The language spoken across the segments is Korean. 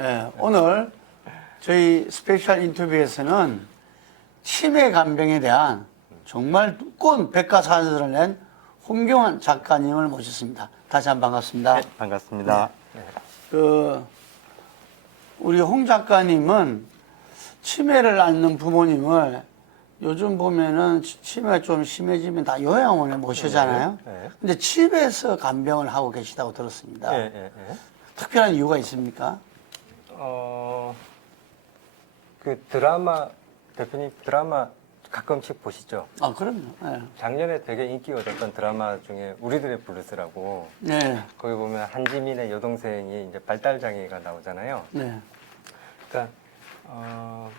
예, 오늘 저희 스페셜 인터뷰에서는 치매 간병에 대한 정말 두꺼운 백과사전을 낸 홍경환 작가님을 모셨습니다. 다시 한번 반갑습니다. 네, 반갑습니다. 우리 홍 작가님은 치매를 앓는 부모님을 요즘 보면은 치매가 좀 심해지면 다 요양원에 모시잖아요. 네. 근데 집에서 간병을 하고 계시다고 들었습니다. 특별한 이유가 있습니까? 그 드라마, 대표님 드라마 가끔씩 보시죠? 아, 그럼요. 네. 작년에 되게 인기 얻었던 드라마 중에 우리들의 블루스라고. 네. 거기 보면 한지민의 여동생이 이제 발달장애가 나오잖아요. 네. 그러니까,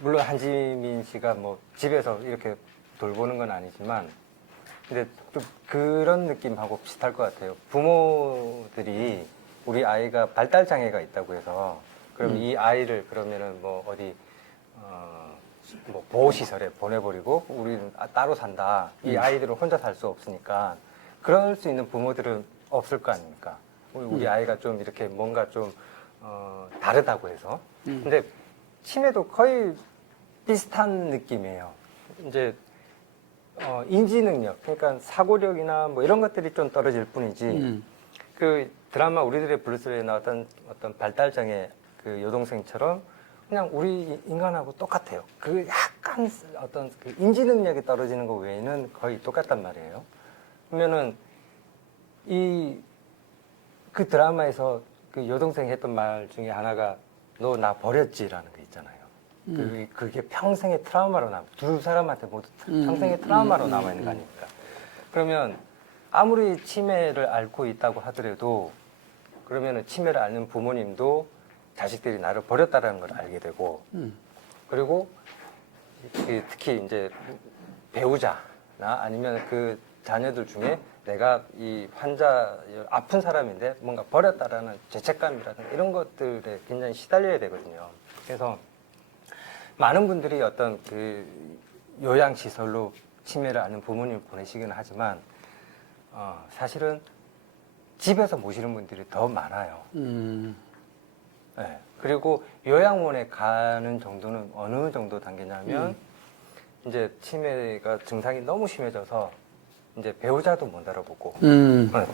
물론 한지민 씨가 뭐 집에서 이렇게 돌보는 건 아니지만, 근데 좀 그런 느낌하고 비슷할 것 같아요. 부모들이 우리 아이가 발달장애가 있다고 해서, 그럼 이 아이를 그러면은 뭐 어디, 뭐 보호시설에 보내버리고 우리는 따로 산다. 이 아이들은 혼자 살 수 없으니까 그럴 수 있는 부모들은 없을 거 아닙니까? 우리 아이가 좀 이렇게 뭔가 좀 다르다고 해서. 근데 치매도 거의 비슷한 느낌이에요. 이제 인지 능력, 그러니까 사고력이나 뭐 이런 것들이 좀 떨어질 뿐이지. 그 드라마 우리들의 블루스에 나왔던 어떤 발달장애 그 여동생처럼 그냥 우리 인간하고 똑같아요. 그 약간 어떤 그 인지 능력이 떨어지는 것 외에는 거의 똑같단 말이에요. 그러면은 그 드라마에서 그 여동생이 했던 말 중에 하나가 너 나 버렸지라는 게 있잖아요. 그게 평생의 트라우마로 두 사람한테 모두 평생의 트라우마로 남아 있는 거 아닙니까? 그러면 아무리 치매를 앓고 있다고 하더라도 그러면은 치매를 앓는 부모님도 자식들이 나를 버렸다라는 걸 알게 되고, 그리고 특히 이제 배우자나 아니면 그 자녀들 중에 내가 이 환자, 아픈 사람인데 뭔가 버렸다라는 죄책감이라든가 이런 것들에 굉장히 시달려야 되거든요. 그래서 많은 분들이 어떤 그 요양시설로 치매를 앓는 부모님을 보내시기는 하지만, 사실은 집에서 모시는 분들이 더 많아요. 네. 그리고 요양원에 가는 정도는 어느 정도 단계냐면 이제 치매가 증상이 너무 심해져서 이제 배우자도 못 알아보고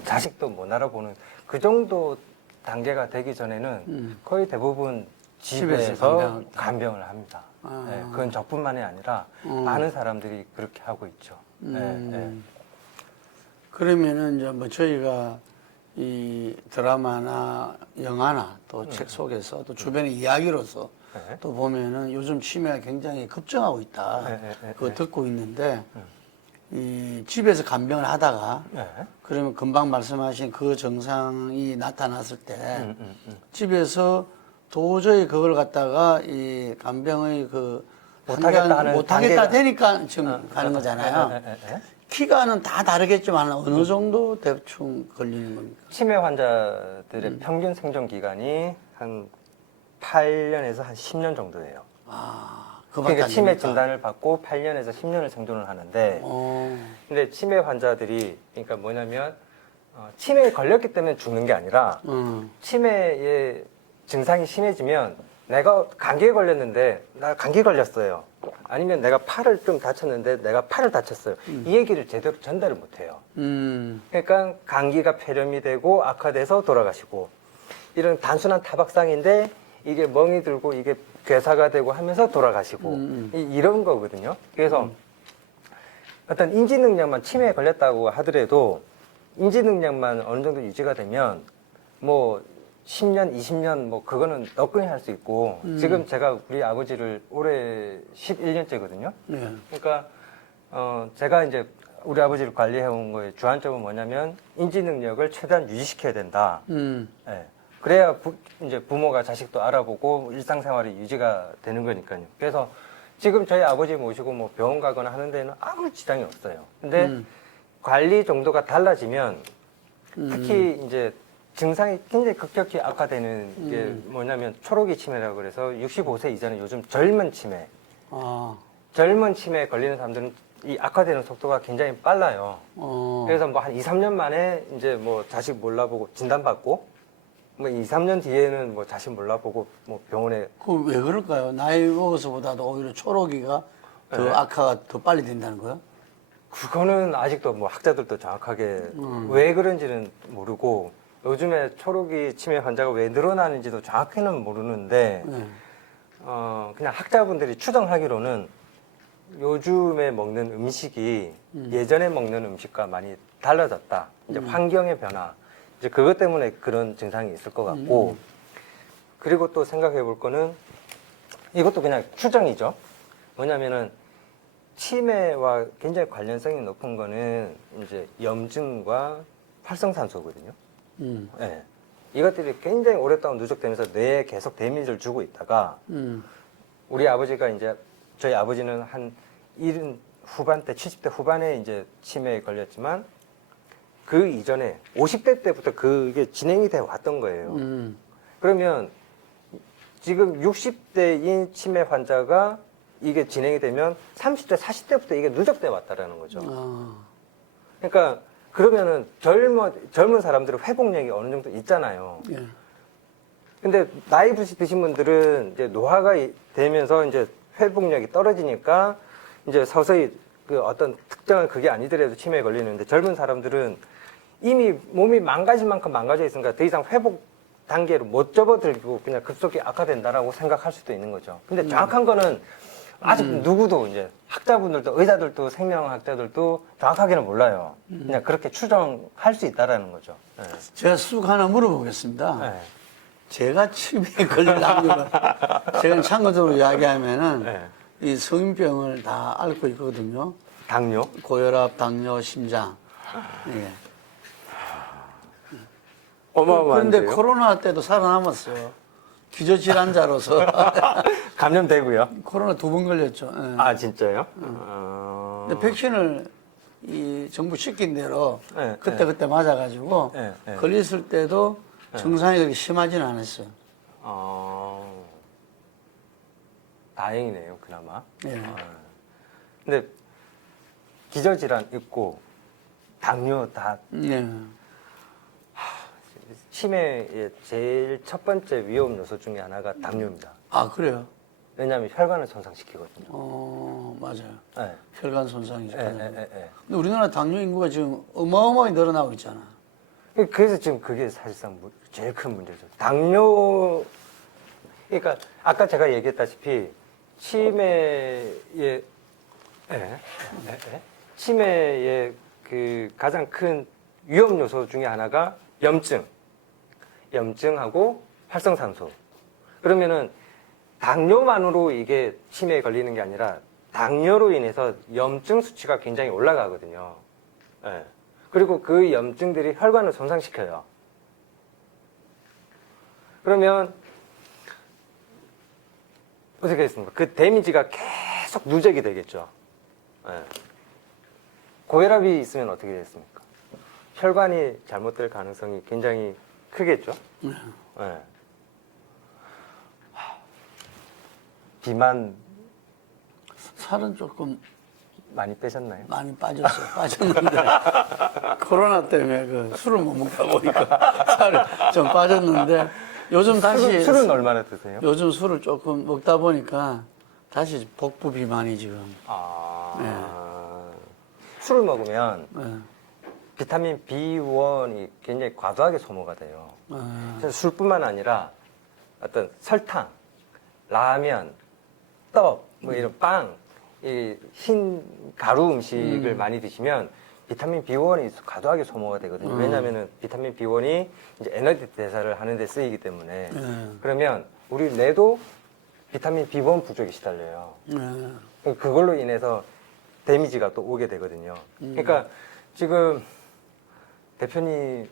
자식도 못 알아보는 그 정도 단계가 되기 전에는 거의 대부분 집에서 간병을 합니다. 네. 그건 저뿐만이 아니라 많은 사람들이 그렇게 하고 있죠. 네. 그러면은 이제 뭐 저희가 이 드라마나 영화나 또 책 속에서 또 주변의 이야기로서 또 보면은 요즘 치매가 굉장히 급증하고 있다. 그거 듣고 있는데 이 집에서 간병을 하다가 그러면 금방 말씀하신 그 증상이 나타났을 때 집에서 도저히 그걸 갖다가 이 간병의 그 못하겠다 되니까 지금 가는 거잖아요. 기간은 다 다르겠지만 어느 정도 대충 걸리는 겁니까? 치매 환자들의 평균 생존 기간이 한 8년에서 한 10년 정도예요. 그러니까 치매 진단을 받고 8년에서 10년을 생존을 하는데, 근데 치매 환자들이 그러니까 뭐냐면 치매에 걸렸기 때문에 죽는 게 아니라 치매의 증상이 심해지면 내가 감기에 걸렸는데 나 감기 걸렸어요. 아니면 내가 팔을 좀 다쳤는데 내가 팔을 다쳤어요. 이 얘기를 제대로 전달을 못해요. 그러니까 감기가 폐렴이 되고 악화돼서 돌아가시고, 이런 단순한 타박상인데 이게 멍이 들고 이게 괴사가 되고 하면서 돌아가시고 이런 거거든요. 그래서 어떤 인지 능력만 치매에 걸렸다고 하더라도 인지 능력만 어느 정도 유지가 되면 뭐 10년, 20년 뭐 그거는 너끈히 할 수 있고, 지금 제가 우리 아버지를 올해 11년째거든요. 그러니까 제가 이제 우리 아버지를 관리해온 거의 주안점은 뭐냐면 인지 능력을 최대한 유지시켜야 된다. 네. 그래야 이제 부모가 자식도 알아보고 일상생활이 유지가 되는 거니까요. 그래서 지금 저희 아버지 모시고 뭐 병원 가거나 하는 데는 아무 지장이 없어요. 근데 관리 정도가 달라지면 특히 이제 증상이 굉장히 급격히 악화되는 게 뭐냐면 초록이 치매라고 그래서 65세 이전에 요즘 젊은 치매. 젊은 치매에 걸리는 사람들은 이 악화되는 속도가 굉장히 빨라요. 그래서 뭐 한 2, 3년 만에 이제 뭐 자식 몰라보고 진단받고 뭐 2, 3년 뒤에는 뭐 자신 몰라보고 뭐 병원에 그 왜 그럴까요? 나이 먹어서보다도 오히려 초록이가 더 네. 악화가 더 빨리 된다는 거야? 그거는 아직도 뭐 학자들도 정확하게 왜 그런지는 모르고 요즘에 초록이 치매 환자가 왜 늘어나는지도 정확히는 모르는데 네. 그냥 학자분들이 추정하기로는 요즘에 먹는 음식이 예전에 먹는 음식과 많이 달라졌다. 이제 환경의 변화. 이제 그것 때문에 그런 증상이 있을 것 같고 그리고 또 생각해 볼 거는 이것도 그냥 추정이죠. 뭐냐면은 치매와 굉장히 관련성이 높은 거는 이제 염증과 활성산소거든요. 네. 이것들이 굉장히 오랫동안 누적되면서 뇌에 계속 데미지를 주고 있다가 우리 아버지가 이제 저희 아버지는 한 70 후반대, 70대 후반에 이제 치매에 걸렸지만 그 이전에 50대 때부터 그게 진행이 돼 왔던 거예요. 그러면 지금 60대인 치매 환자가 이게 진행이 되면 30대, 40대부터 이게 누적돼 왔다라는 거죠. 그러니까 그러면은 젊은 사람들은 회복력이 어느 정도 있잖아요. 예. 근데 나이 드신 분들은 이제 노화가 되면서 이제 회복력이 떨어지니까 이제 서서히 그 어떤 특정한 그게 아니더라도 치매에 걸리는데 젊은 사람들은 이미 몸이 망가질 만큼 망가져 있으니까 더 이상 회복 단계로 못 접어들고 그냥 급속히 악화된다라고 생각할 수도 있는 거죠. 근데 정확한 거는 아직 누구도 이제 학자분들도 의사들도 생명학자들도 정확하게는 몰라요. 그냥 그렇게 추정할 수 있다라는 거죠. 네. 제가 쑥 하나 물어보겠습니다. 네. 제가 치매에 걸릴 확률은 제가 참고적으로 이야기하면은 네. 이 성인병을 다 앓고 있거든요. 당뇨? 고혈압, 당뇨, 심장. 예. 어마어마한데요. 그런데 코로나 때도 살아남았어요. 기저질환자로서. 감염되고요. 코로나 2번 걸렸죠. 예. 아 진짜요? 근데 백신을 이 정부 시킨 대로 네, 그때 맞아가지고 네, 네. 걸렸을 때도 증상이 그렇게 심하지는 않았어요. 다행이네요, 그나마. 예. 근데 기저질환 있고 당뇨 다 예. 치매의 제일 첫 번째 위험 요소 중에 하나가 당뇨입니다. 아, 그래요? 왜냐하면 혈관을 손상시키거든요. 맞아요. 네. 혈관 손상이죠. 예. 근데 우리나라 당뇨 인구가 지금 어마어마하게 늘어나고 있잖아. 그래서 지금 그게 사실상 제일 큰 문제죠. 당뇨, 그러니까 아까 제가 얘기했다시피 치매의 그 가장 큰 위험 요소 중에 하나가 염증하고 활성산소. 그러면은 당뇨만으로 이게 치매에 걸리는 게 아니라 당뇨로 인해서 염증 수치가 굉장히 올라가거든요. 예. 그리고 그 염증들이 혈관을 손상시켜요. 그러면 어떻게 됐습니까? 그 데미지가 계속 누적이 되겠죠. 예. 고혈압이 있으면 어떻게 됐습니까? 혈관이 잘못될 가능성이 굉장히 크겠죠. 예. 비만 살은 조금 많이 빼셨나요? 많이 빠졌어요. 빠졌는데 코로나 때문에 그 술을 못 먹다 보니까 살이 좀 빠졌는데 요즘 다시 술은 얼마나 드세요? 요즘 술을 조금 먹다 보니까 다시 복부 비만이 지금. 술을 먹으면 네. 비타민 B1이 굉장히 과도하게 소모가 돼요. 그래서 술뿐만 아니라 어떤 설탕, 라면, 떡, 뭐 이런 빵, 이 흰 가루 음식을 많이 드시면 비타민 B1이 과도하게 소모가 되거든요. 왜냐하면 비타민 B1이 이제 에너지 대사를 하는 데 쓰이기 때문에 그러면 우리 뇌도 비타민 B1 부족에 시달려요. 그걸로 인해서 데미지가 또 오게 되거든요. 그러니까 지금 대표님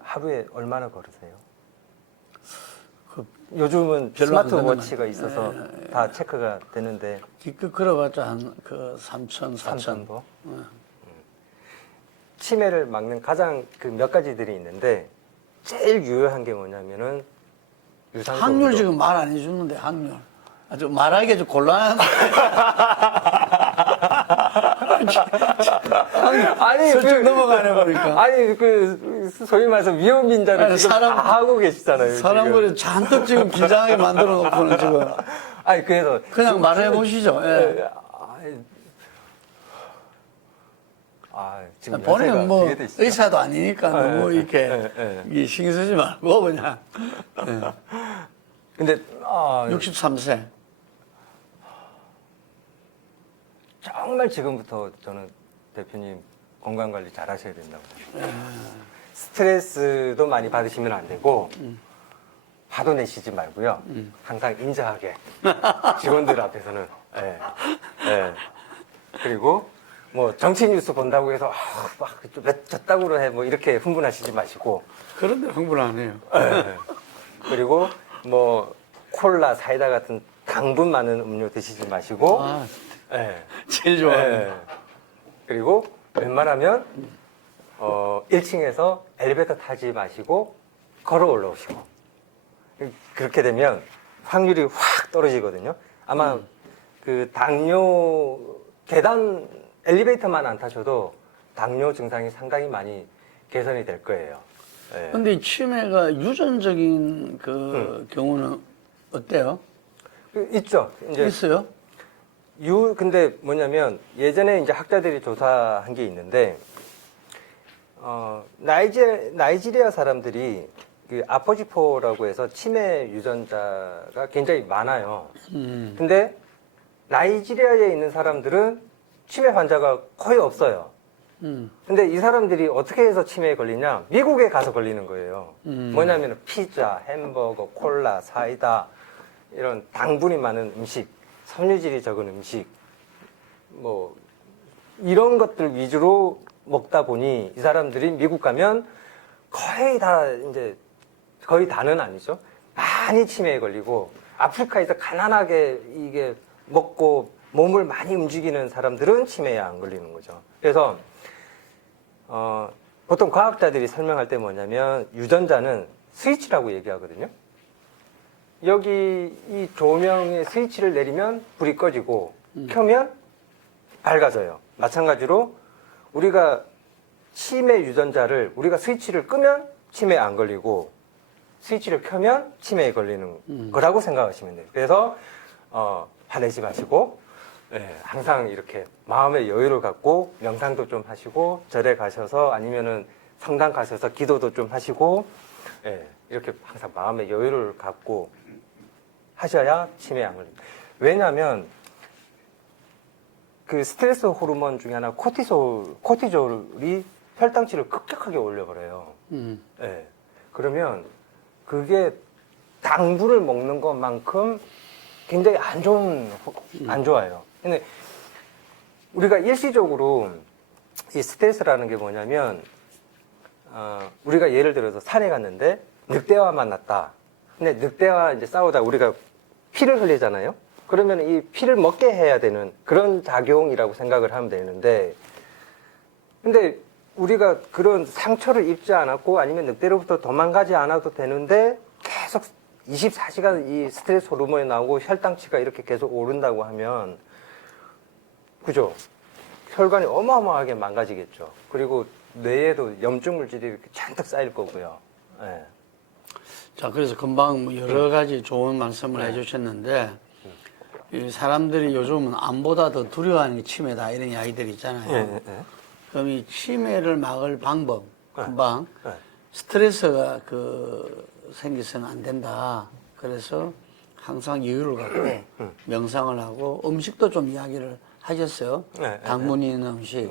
하루에 얼마나 걸으세요? 요즘은 별로 안 스마트워치가 걸리면. 있어서 다 체크가 되는데 기껏 걸어봤자 한 그 3천, 4천. 3천보. 치매를 막는 가장 그 몇 가지들이 있는데 제일 유효한 게 뭐냐면은 유산소 확률 운동. 지금 말 안 해주는데 확률. 아주 말하기가 좀 곤란한. 아니 슬쩍 넘어가네 보니까. 아니 그 소위 말해서 위험 빈자를 아니, 지금 다 하고 계시잖아요. 사람들이 잔뜩 지금 긴장하게 만들어 놓고는 지금. 아니, 그래서. 그냥 말해 보시죠. 예. 지금 본인은 뭐 어떻게 되시죠? 의사도 아니니까 너무 이렇게 이 신경 쓰지 말고 그냥. 예. 근데 63세. 정말 지금부터 저는 대표님 건강 관리 잘 하셔야 된다고 생각해요. 스트레스도 많이 받으시면 안 되고 화도 내시지 말고요. 항상 인자하게 직원들 앞에서는 그리고 뭐 정치 뉴스 본다고 해서 막몇 졌다고 해 뭐 이렇게 흥분하시지 마시고 그런데 흥분 안 해요. 그리고 뭐 콜라, 사이다 같은 당분 많은 음료 드시지 마시고 제일 좋아요. 그리고 웬만하면 1층에서 엘리베이터 타지 마시고 걸어 올라오시고 그렇게 되면 확률이 확 떨어지거든요. 아마 그 당뇨 계단 엘리베이터만 안 타셔도 당뇨 증상이 상당히 많이 개선이 될 거예요. 근데 이 치매가 유전적인 그 경우는 어때요? 있죠. 이제 있어요? 근데 뭐냐면 예전에 이제 학자들이 조사한 게 있는데 나이지리아 사람들이 그 아포지포라고 해서 치매 유전자가 굉장히 많아요. 근데 나이지리아에 있는 사람들은 치매 환자가 거의 없어요. 근데 이 사람들이 어떻게 해서 치매에 걸리냐? 미국에 가서 걸리는 거예요. 뭐냐면 피자, 햄버거, 콜라, 사이다 이런 당분이 많은 음식, 섬유질이 적은 음식 뭐 이런 것들 위주로 먹다 보니 이 사람들이 미국 가면 거의 다는 아니죠. 많이 치매에 걸리고 아프리카에서 가난하게 이게 먹고 몸을 많이 움직이는 사람들은 치매에 안 걸리는 거죠. 그래서 보통 과학자들이 설명할 때 뭐냐면 유전자는 스위치라고 얘기하거든요. 여기 이 조명의 스위치를 내리면 불이 꺼지고 켜면 밝아져요. 마찬가지로 우리가 치매 유전자를 우리가 스위치를 끄면 치매에 안 걸리고 스위치를 켜면 치매에 걸리는 거라고 생각하시면 돼요. 그래서 화내지 마시고 항상 이렇게 마음의 여유를 갖고 명상도 좀 하시고 절에 가셔서 아니면은 성당 가셔서 기도도 좀 하시고 이렇게 항상 마음의 여유를 갖고 하셔야 치매에 안 걸립니다. 왜냐하면 그 스트레스 호르몬 중에 하나 코티졸이 혈당치를 급격하게 올려버려요. 그러면 그게 당분을 먹는 것만큼 굉장히 안 좋아요. 근데 우리가 일시적으로 이 스트레스라는 게 뭐냐면 우리가 예를 들어서 산에 갔는데 늑대와 만났다. 근데 늑대와 이제 싸우다 우리가 피를 흘리잖아요. 그러면 이 피를 먹게 해야 되는 그런 작용이라고 생각을 하면 되는데, 근데 우리가 그런 상처를 입지 않았고 아니면 늑대로부터 도망가지 않아도 되는데 계속 24시간 이 스트레스 호르몬이 나오고 혈당치가 이렇게 계속 오른다고 하면, 그죠? 혈관이 어마어마하게 망가지겠죠. 그리고 뇌에도 염증 물질이 이렇게 잔뜩 쌓일 거고요. 자, 그래서 금방 뭐 여러 가지 좋은 말씀을 해주셨는데, 이 사람들이 요즘은 암보다 더 두려워하는 게 치매다 이런 이야기들이 있잖아요. 그럼 이 치매를 막을 방법, 금방 스트레스가 생기서는 안 된다. 그래서 항상 여유를 갖고 명상을 하고 음식도 좀 이야기를 하셨어요. 당분이 있는 음식,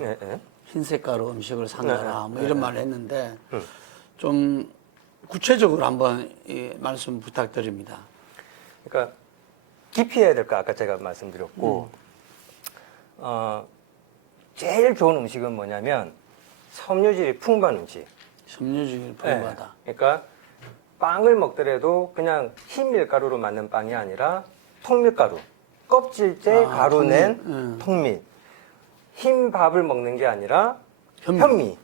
흰색 가루 음식을 삼가라 뭐 이런 말을 했는데 좀 구체적으로 한번 이 말씀 부탁드립니다. 그러니까 깊이 해야 될 거 아까 제가 말씀드렸고 제일 좋은 음식은 뭐냐면 섬유질이 풍부한 음식. 섬유질이 풍부하다. 그러니까 빵을 먹더라도 그냥 흰 밀가루로 만든 빵이 아니라 통밀가루, 껍질째 가루 낸 통밀. 흰 밥을 먹는 게 아니라 현미.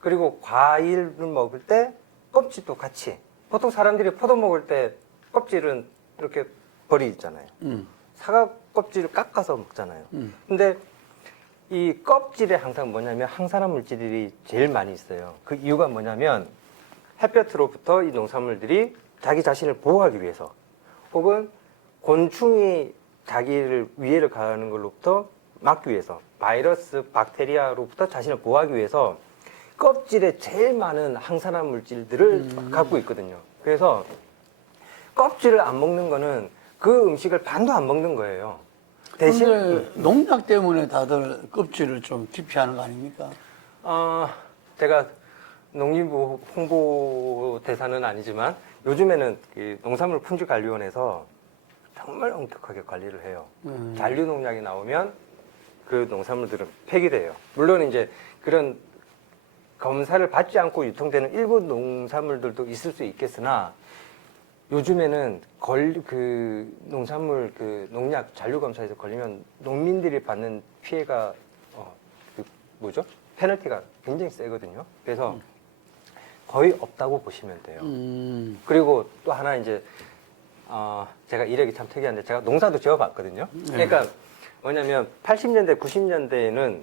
그리고 과일을 먹을 때 껍질도 같이. 보통 사람들이 포도 먹을 때 껍질은 이렇게 버리잖아요. 사과 껍질을 깎아서 먹잖아요. 근데 이 껍질에 항상 뭐냐면 항산화 물질이 제일 많이 있어요. 그 이유가 뭐냐면 햇볕으로부터 이 농산물들이 자기 자신을 보호하기 위해서 혹은 곤충이 자기를 위해를 가하는 걸로부터 막기 위해서 바이러스, 박테리아로부터 자신을 보호하기 위해서 껍질에 제일 많은 항산화 물질들을 갖고 있거든요. 그래서 껍질을 안 먹는 거는 그 음식을 반도 안 먹는 거예요. 대신 근데 농약 때문에 다들 껍질을 좀 기피하는 거 아닙니까? 제가 농림부 홍보 대사는 아니지만 요즘에는 이 농산물 품질관리원에서 정말 엄격하게 관리를 해요. 잔류 농약이 나오면 그 농산물들은 폐기돼요. 물론 이제 그런 검사를 받지 않고 유통되는 일부 농산물들도 있을 수 있겠으나 요즘에는 농산물 농약 잔류 검사에서 걸리면 농민들이 받는 피해가 페널티가 굉장히 세거든요. 그래서 거의 없다고 보시면 돼요. 그리고 또 하나 이제 제가 이력이 참 특이한데 제가 농사도 지어봤거든요. 그러니까 뭐냐면 80년대, 90년대에는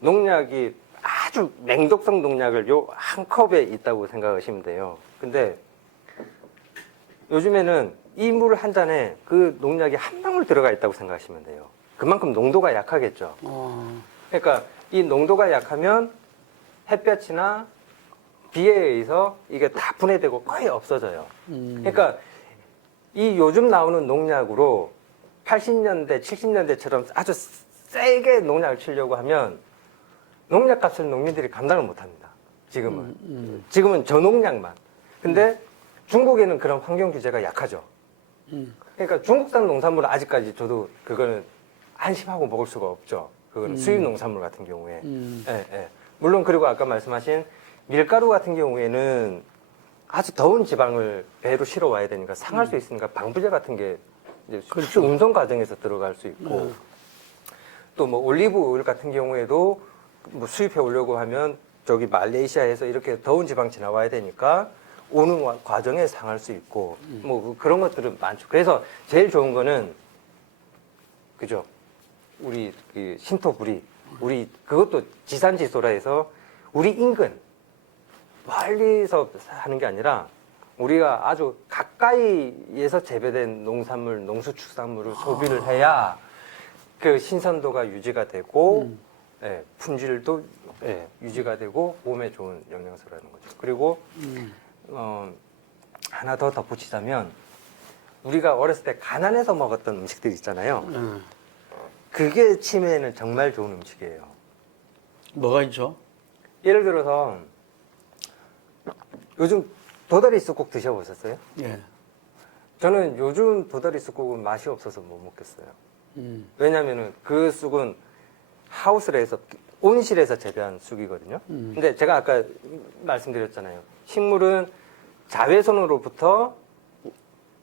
농약이 아주 맹독성 농약을 요 한 컵에 있다고 생각하시면 돼요. 근데 요즘에는 이 물 한 잔에 그 농약이 한 방울 들어가 있다고 생각하시면 돼요. 그만큼 농도가 약하겠죠. 그러니까 이 농도가 약하면 햇볕이나 비에 의해서 이게 다 분해되고 거의 없어져요. 그러니까 이 요즘 나오는 농약으로 80년대, 70년대처럼 아주 세게 농약을 치려고 하면 농약 값을 농민들이 감당을 못 합니다. 지금은. 지금은 저농약만. 근데 중국에는 그런 환경 규제가 약하죠. 그러니까 중국산 농산물은 아직까지 저도 그거는 안심하고 먹을 수가 없죠. 그거는 수입 농산물 같은 경우에. 예, 예. 물론 그리고 아까 말씀하신 밀가루 같은 경우에는 아주 더운 지방을 배로 실어 와야 되니까 상할 수 있으니까 방부제 같은 게 이제 그렇죠. 운송 과정에서 들어갈 수 있고 또 뭐 올리브 오일 같은 경우에도 뭐 수입해 오려고 하면 저기 말레이시아에서 이렇게 더운 지방 지나와야 되니까 오는 과정에 상할 수 있고 뭐 그런 것들은 많죠. 그래서 제일 좋은 거는 그죠. 우리 그 신토부리 우리 그것도 지산지소라 해서 우리 인근 멀리서 하는 게 아니라 우리가 아주 가까이에서 재배된 농산물, 농수축산물을 소비를 해야 그 신선도가 유지가 되고 예, 품질도 예, 유지가 되고 몸에 좋은 영양소라는 거죠. 그리고 하나 더 덧붙이자면 우리가 어렸을 때 가난해서 먹었던 음식들 있잖아요. 그게 치매에는 정말 좋은 음식이에요. 뭐가 있죠? 예를 들어서 요즘 도다리 쑥국 드셔보셨어요? 예. 저는 요즘 도다리 쑥국은 맛이 없어서 못 먹겠어요. 왜냐면은 그 쑥은 하우스에서 온실에서 재배한 쑥이거든요. 근데 제가 아까 말씀드렸잖아요. 식물은 자외선으로부터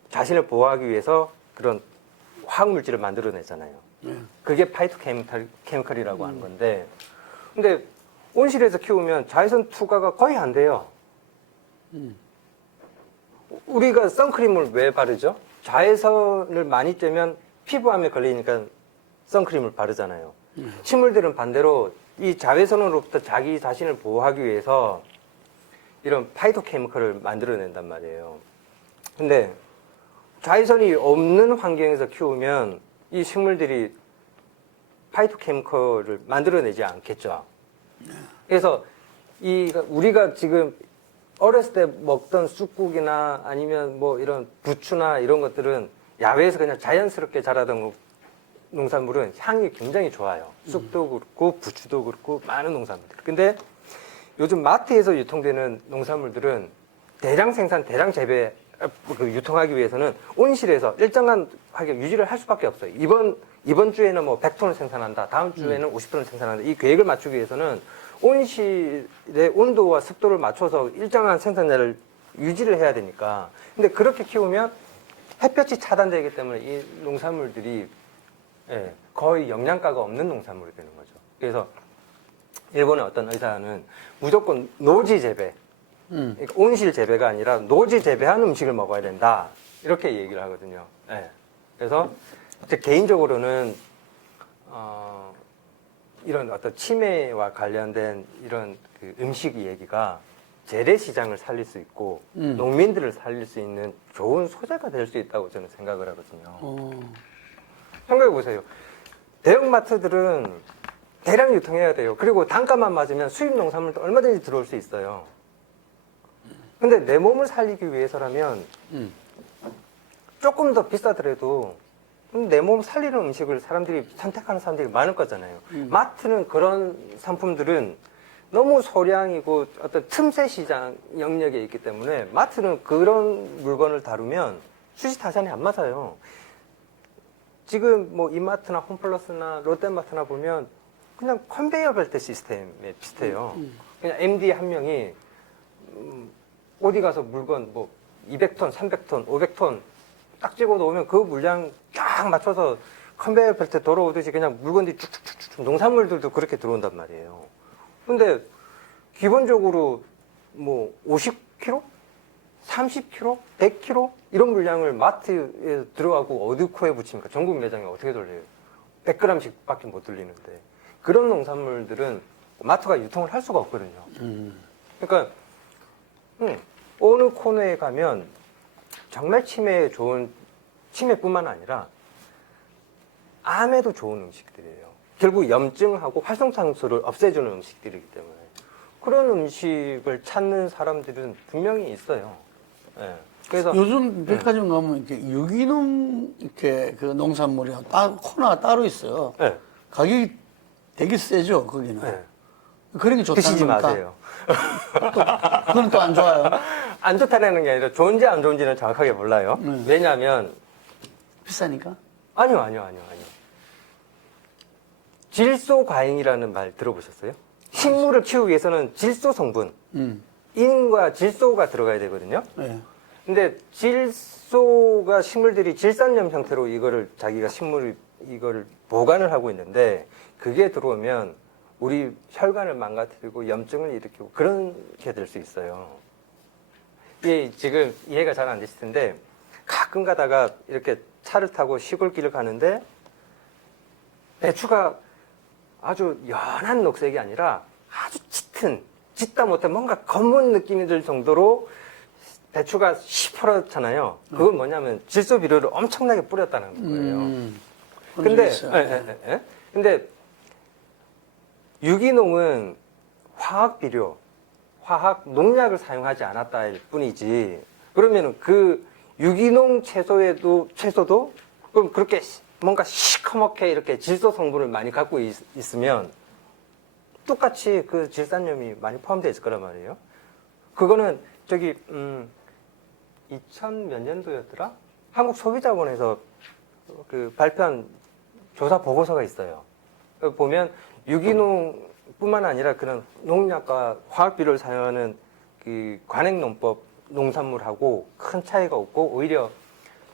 자신을 보호하기 위해서 그런 화학물질을 만들어내잖아요. 그게 파이토케미컬이라고 하는 건데, 근데 온실에서 키우면 자외선 투과가 거의 안 돼요. 우리가 선크림을 왜 바르죠? 자외선을 많이 쬐면 피부암에 걸리니까 선크림을 바르잖아요. 식물들은 반대로 이 자외선으로부터 자기 자신을 보호하기 위해서 이런 파이토케미컬을 만들어낸단 말이에요. 근데 자외선이 없는 환경에서 키우면 이 식물들이 파이토케미컬을 만들어내지 않겠죠. 그래서 우리가 지금 어렸을 때 먹던 쑥국이나 아니면 뭐 이런 부추나 이런 것들은 야외에서 그냥 자연스럽게 자라던 농산물은 향이 굉장히 좋아요. 쑥도 그렇고 부추도 그렇고 많은 농산물들. 근데 요즘 마트에서 유통되는 농산물들은 대량 생산, 대량 재배 유통하기 위해서는 온실에서 일정한 하게 유지를 할 수밖에 없어요. 이번 주에는 뭐 100톤을 생산한다. 다음 주에는 50톤을 생산한다. 이 계획을 맞추기 위해서는 온실의 온도와 습도를 맞춰서 일정한 생산량을 유지를 해야 되니까. 근데 그렇게 키우면 햇볕이 차단되기 때문에 이 농산물들이 거의 영양가가 없는 농산물이 되는 거죠. 그래서 일본의 어떤 의사는 무조건 노지 재배, 그러니까 온실 재배가 아니라 노지 재배한 음식을 먹어야 된다. 이렇게 얘기를 하거든요. 그래서 제 개인적으로는 이런 어떤 치매와 관련된 이런 그 음식 얘기가 재래시장을 살릴 수 있고 농민들을 살릴 수 있는 좋은 소재가 될 수 있다고 저는 생각을 하거든요. 생각해 보세요. 대형마트들은 대량 유통해야 돼요. 그리고 단가만 맞으면 수입 농산물도 얼마든지 들어올 수 있어요. 근데 내 몸을 살리기 위해서라면 조금 더 비싸더라도 내 몸 살리는 음식을 사람들이 선택하는 사람들이 많을 거잖아요. 마트는 그런 상품들은 너무 소량이고 어떤 틈새 시장 영역에 있기 때문에 마트는 그런 물건을 다루면 수지타산이 안 맞아요. 지금 뭐 이마트나 홈플러스나 롯데마트나 보면 그냥 컨베이어 벨트 시스템에 비슷해요. 그냥 MD 한 명이 어디 가서 물건 뭐 200톤, 300톤, 500톤 딱 찍어 놓으면 그 물량 쫙 맞춰서 컨베이어 벨트 돌아오듯이 그냥 물건들이 쭉쭉쭉쭉 농산물들도 그렇게 들어온단 말이에요. 근데 기본적으로 뭐 50kg, 30kg, 100kg 이런 물량을 마트에 들어가고 어디 코에 붙입니까? 전국 매장에 어떻게 돌려요? 100g씩 밖에 못 돌리는데 그런 농산물들은 마트가 유통을 할 수가 없거든요. 그러니까 어느 코너에 가면 정말 치매에 좋은, 치매뿐만 아니라 암에도 좋은 음식들이에요. 결국 염증하고 활성산소를 없애주는 음식들이기 때문에 그런 음식을 찾는 사람들은 분명히 있어요. 예. 그래서 요즘 백화점 가면 이렇게 유기농 이렇게 그 농산물이 코너가 따로 있어요. 예. 가격이 되게 세죠, 거기는. 예. 그런 게 좋다는 드시지 겁니까? 마세요. 그건 또 안 좋아요. 안 좋다는 게 아니라 좋은지 안 좋은지는 정확하게 몰라요. 왜냐하면 비싸니까? 아니요. 질소 과잉이라는 말 들어보셨어요? 식물을 키우기 위해서는 질소 성분, 인과 질소가 들어가야 되거든요. 네. 근데 질소가 식물들이 질산염 형태로 이거를 자기가 이거를 보관을 하고 있는데 그게 들어오면 우리 혈관을 망가뜨리고 염증을 일으키고 그렇게 될 수 있어요. 이게 지금 이해가 잘 안 되실 텐데 가끔 가다가 이렇게 차를 타고 시골길을 가는데 배추가 아주 연한 녹색이 아니라 아주 짙다 못해 뭔가 검은 느낌이 들 정도로 배추가 시퍼렇잖아요. 그건 뭐냐면 질소 비료를 엄청나게 뿌렸다는 거예요. 근데 유기농은 화학 비료, 화학 농약을 사용하지 않았다일 뿐이지. 그러면 그 유기농 채소도 그럼 그렇게 뭔가 시커멓게 이렇게 질소 성분을 많이 갖고 있으면 똑같이 그 질산염이 많이 포함되어 있을 거란 말이에요. 그거는 저기 2000 몇 년도였더라? 한국소비자원에서 그 발표한 조사 보고서가 있어요. 보면 유기농뿐만 아니라 그런 농약과 화학비료를 사용하는 그 관행농법 농산물하고 큰 차이가 없고 오히려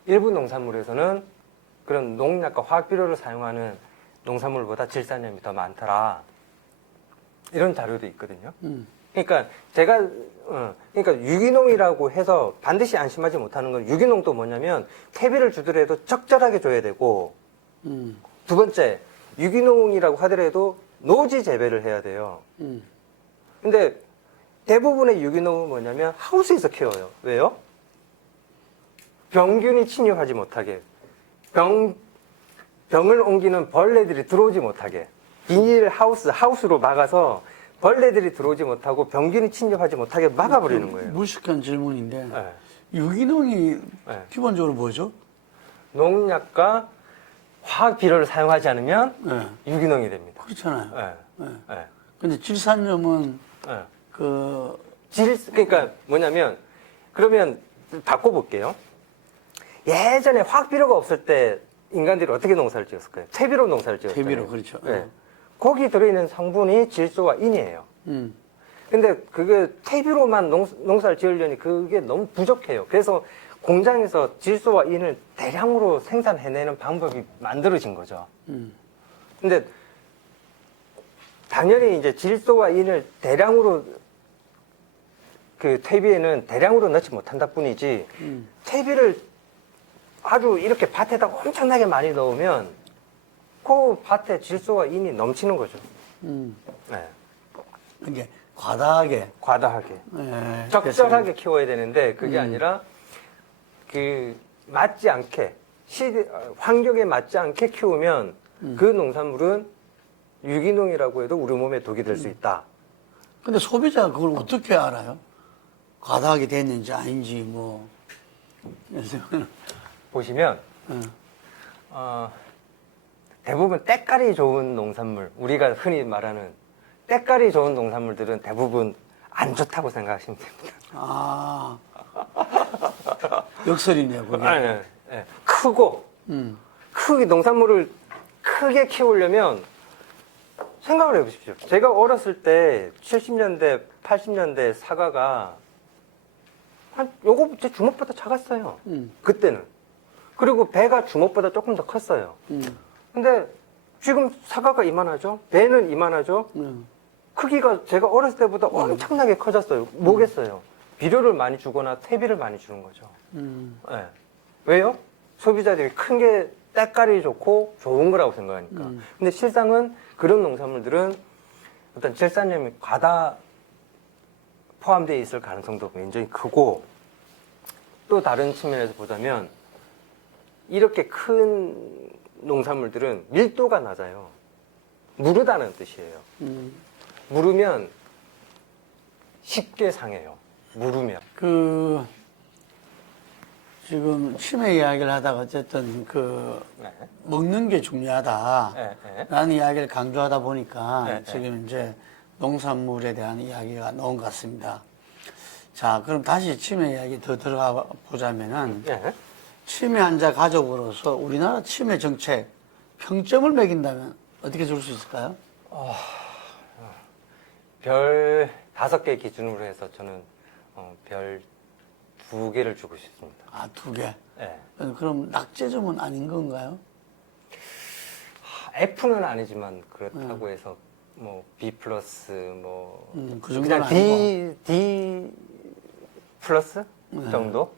일부 농산물에서는 그런 농약과 화학비료를 사용하는 농산물보다 질산염이 더 많더라. 이런 자료도 있거든요. 그러니까 그러니까 유기농이라고 해서 반드시 안심하지 못하는 건 유기농도 뭐냐면 퇴비를 주더라도 적절하게 줘야 되고 두 번째 유기농이라고 하더라도 노지 재배를 해야 돼요. 근데 대부분의 유기농은 뭐냐면 하우스에서 키워요. 왜요? 병균이 침입하지 못하게. 병을 옮기는 벌레들이 들어오지 못하게. 비닐 하우스로 막아서 벌레들이 들어오지 못하고 병균이 침입하지 못하게 막아버리는 거예요. 무식한 질문인데 네. 유기농이 네. 기본적으로 뭐죠? 농약과 화학 비료를 사용하지 않으면 네. 유기농이 됩니다. 그렇잖아요. 네. 네. 네. 근데 질산염은 네. 그러니까 뭐냐면 그러면 바꿔볼게요. 예전에 화학 비료가 없을 때 인간들이 어떻게 농사를 지었을까요? 퇴비로 농사를 지었잖아요. 퇴비로 그렇죠. 네. 거기 들어있는 성분이 질소와 인이에요. 근데 그게 퇴비로만 농사를 지으려니 그게 너무 부족해요. 그래서 공장에서 질소와 인을 대량으로 생산해내는 방법이 만들어진 거죠. 근데 당연히 이제 질소와 인을 대량으로 그 퇴비에는 대량으로 넣지 못한다 뿐이지 퇴비를 아주 이렇게 밭에다 엄청나게 많이 넣으면 그 밭에 질소와 인이 넘치는 거죠. 네. 이게 과다하게. 예, 적절하게 키워야 되는데 그게 아니라 그 맞지 않게 환경에 맞지 않게 키우면 그 농산물은 유기농이라고 해도 우리 몸에 독이 될 수 있다. 근데 소비자가 그걸 어떻게 알아요? 과다하게 됐는지 아닌지 뭐. 그래서 보시면 대부분 때깔이 좋은 농산물, 우리가 흔히 말하는 때깔이 좋은 농산물들은 대부분 안 좋다고 생각하시면 됩니다. 아, 역설이네요, 그게. 아니, 크고 크게 농산물을 크게 키우려면 생각을 해보십시오. 제가 어렸을 때 70년대, 80년대 사과가 요거 제 주먹보다 작았어요. 그때는. 그리고 배가 주먹보다 조금 더 컸어요. 근데 지금 사과가 이만하죠? 배는 이만하죠? 크기가 제가 어렸을 때보다 엄청나게 커졌어요. 뭐겠어요? 비료를 많이 주거나 퇴비를 많이 주는 거죠. 네. 왜요? 소비자들이 큰 게 때깔이 좋고 좋은 거라고 생각하니까. 근데 실상은 그런 농산물들은 어떤 질산염이 과다 포함되어 있을 가능성도 굉장히 크고, 또 다른 측면에서 보자면 이렇게 큰 농산물들은 밀도가 낮아요. 무르다는 뜻이에요. 무르면 쉽게 상해요. 무르면. 지금 치매 이야기를 하다가 어쨌든 네. 먹는 게 중요하다. 네. 라는 이야기를 강조하다 보니까 네. 지금 이제 농산물에 대한 이야기가 나온 것 같습니다. 자, 그럼 다시 치매 이야기 더 들어가 보자면은 네. 치매 환자 가족으로서 우리나라 치매 정책 평점을 매긴다면 어떻게 줄 수 있을까요? 별 5개 기준으로 해서 저는 별 2개를 주고 싶습니다. 아, 2개? 네. 그럼 낙제점은 아닌 건가요? F는 아니지만 그렇다고 해서 뭐 B 플러스 뭐 그 정도는 그냥 D 플러스 정도?